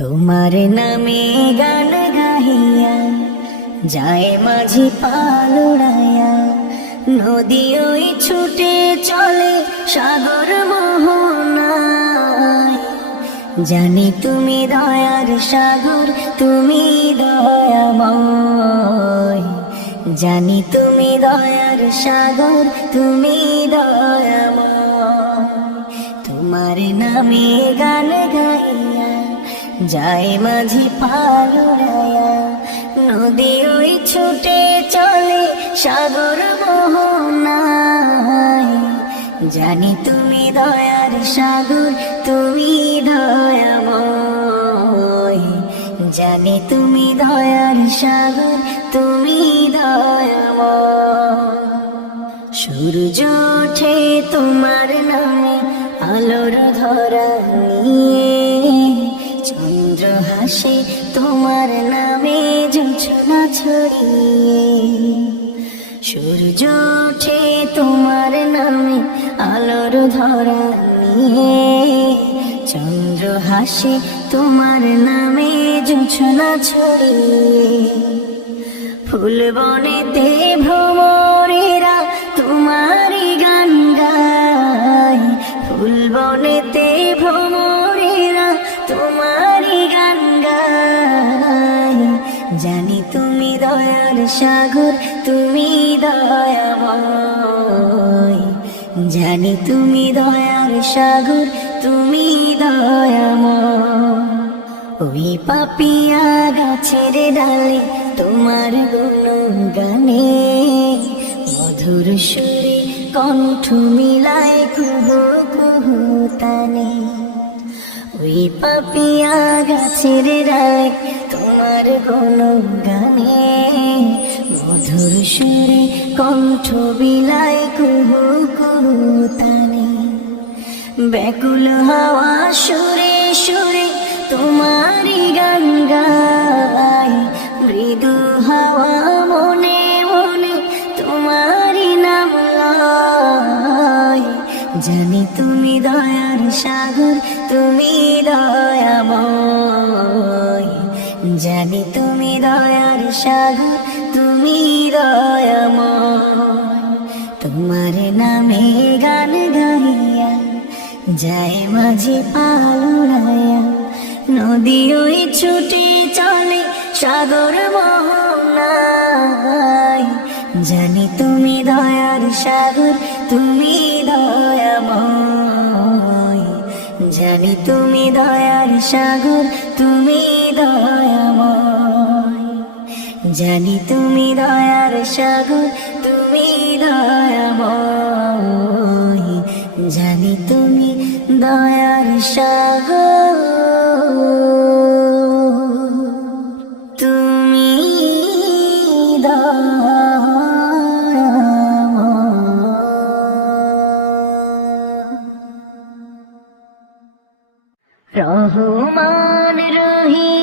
তোমার নামে গান গাহিয়া যায় মাঝি পাল উড়াইয়া, নদী ওই ছুটে চলে সাগর মোহনায়। জানি তুমি দয়ার সাগর, তুমি দয়াময়। জানি তুমি দয়ার সাগর, তুমি দয়াময়। তোমার নামে গান গাইয়া যায় মাঝি পাল উড়াইয়া, নদী ওই ছুটে চলে সাগর মোহনায়। জানি তুমি দয়ার সাগর, তুমি দয়াময়। জানি তুমি দয়ার সাগর, তুমি দয়াময়। সূর্য ওঠে তোমার নামে আলোর ধরা নিয়ে, চন্দ্র হাসে তোমার নামে জোছনা ছড়িয়ে। সূর্য ওঠে তোমার নামে আলোর ধরা নিয়ে, চন্দ্র হাসে তোমার নামে জোছনা ছড়িয়ে। ফুল বনেতে ভ্রমরেরা তোমারই গান গায়, ফুল বনেতে ভ্রমরেরা তোমারই গান গায়। জানি তুমি দয়ার সাগর, তুমি দয়াময়। জানি তুমি দয়ার সাগর, তুমি দয়াময়। ওই পাপিয়া গাছের ডালে তোমার গুণগানে, মধুর সুরে কণ্ঠ মিলায় কুহু কুহু তানে। ওই পাপিয়া গাছের ডালে তোমার গুণগানে, মধুর সুরে কণ্ঠ মিলায় কুহু কুহু তানে। ব্যাকুল হাওয়া সুরে সুরে তোমারই গান গায়, মৃদু হাওয়া মনে মনে তোমারই নাম লয়। জানি তুমি দয়ার সাগর, তুমি দয়াময়। জানি তুমি দয়ার সাগর, তুমি দয়াময়। তোমার নামে গান গাইয়া যায় মাঝি পাল উড়াইয়া, নদী ওই ছুটে চলে সাগর মোহনায়। জানি তুমি দয়ার সাগর, তুমি দয়াময়। জানি তুমি দয়ার সাগর, তুমি দয়াময়। জানি তুমি দয়ার সাগর, তুমি দয়াময়। জানি তুমি দয়ার সাগর, তুমি দয়াময়। রহমান রহিম